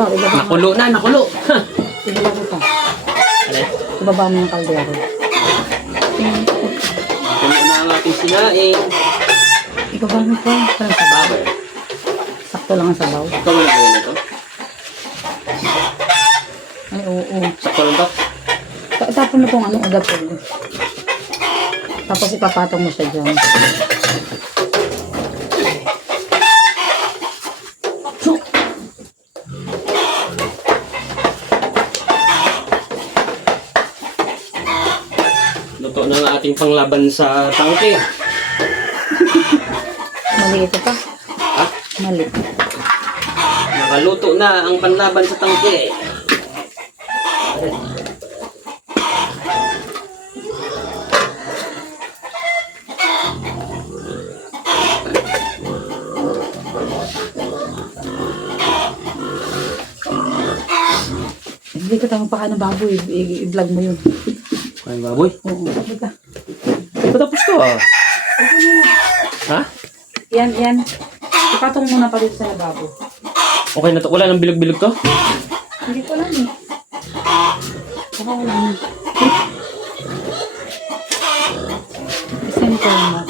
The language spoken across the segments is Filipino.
Ito, ibaba mo. Nakulo na, nakulo. Ibaba ko ito. Alay. Ibaba mo yung kaldero. Kulo na ang ating sinaing. Ibaba mo ito. Parang sabaw. Sakto lang ang sabaw. Ito mo na gawin ito. Ay, oo. Sakto lang to. Tapon mo itong agapol. Tapos ipapatong mo siya dyan. Luto na ang ating panglaban sa tangke. Mali ito pa. Ha? Mali. Nakaluto na ang panlaban sa tangke. Hindi ka tayo magpakain ng baboy. I-vlog mo yun. Kain baboy? Oo. Ba't ka? Patapos to ah. Ha? Yan. Ipatong muna pa dito sa lababo. Okay na to. Wala nang bilog-bilog to? Hindi ko alam eh. Baka wala na. Isend ko naman.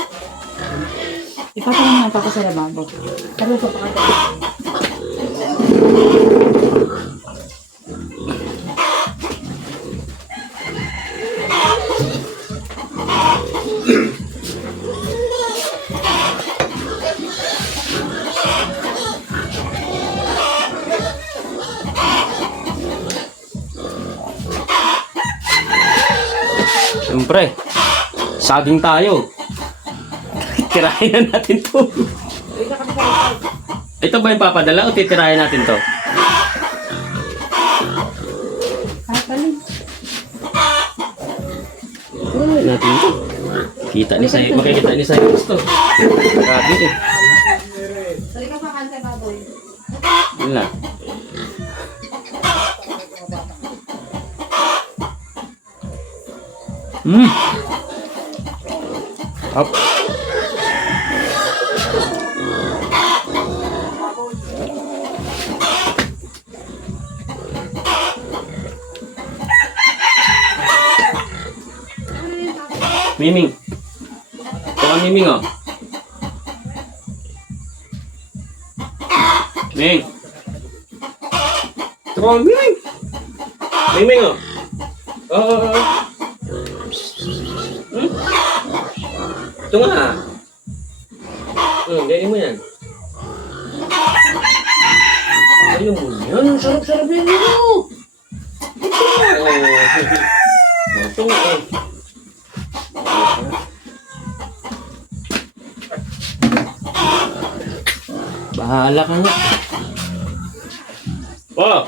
Ipatong muna pa ko sa lababo. Pero ito pa ka. Siyempre, saging tayo. Tirahin na natin to. Ito ba yung papadala o titirahin natin to? Kakalim. Tirahin natin to. Kita ni Sayo. Makikita ni Sayo gusto. Grabe eh. Sorry ka pa kanta baboy. Yun lang. Up. Miming. Ito ang Miming oh. Ming. Ito ang Miming. Miming oh. Ito nga. Gawin mo yan. Ayaw mo yan. Sarap-sarap yan mo. Ito nga eh. Bahala ka nga. Oh!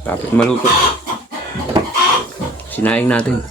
Dapat maluto. Sinaing natin.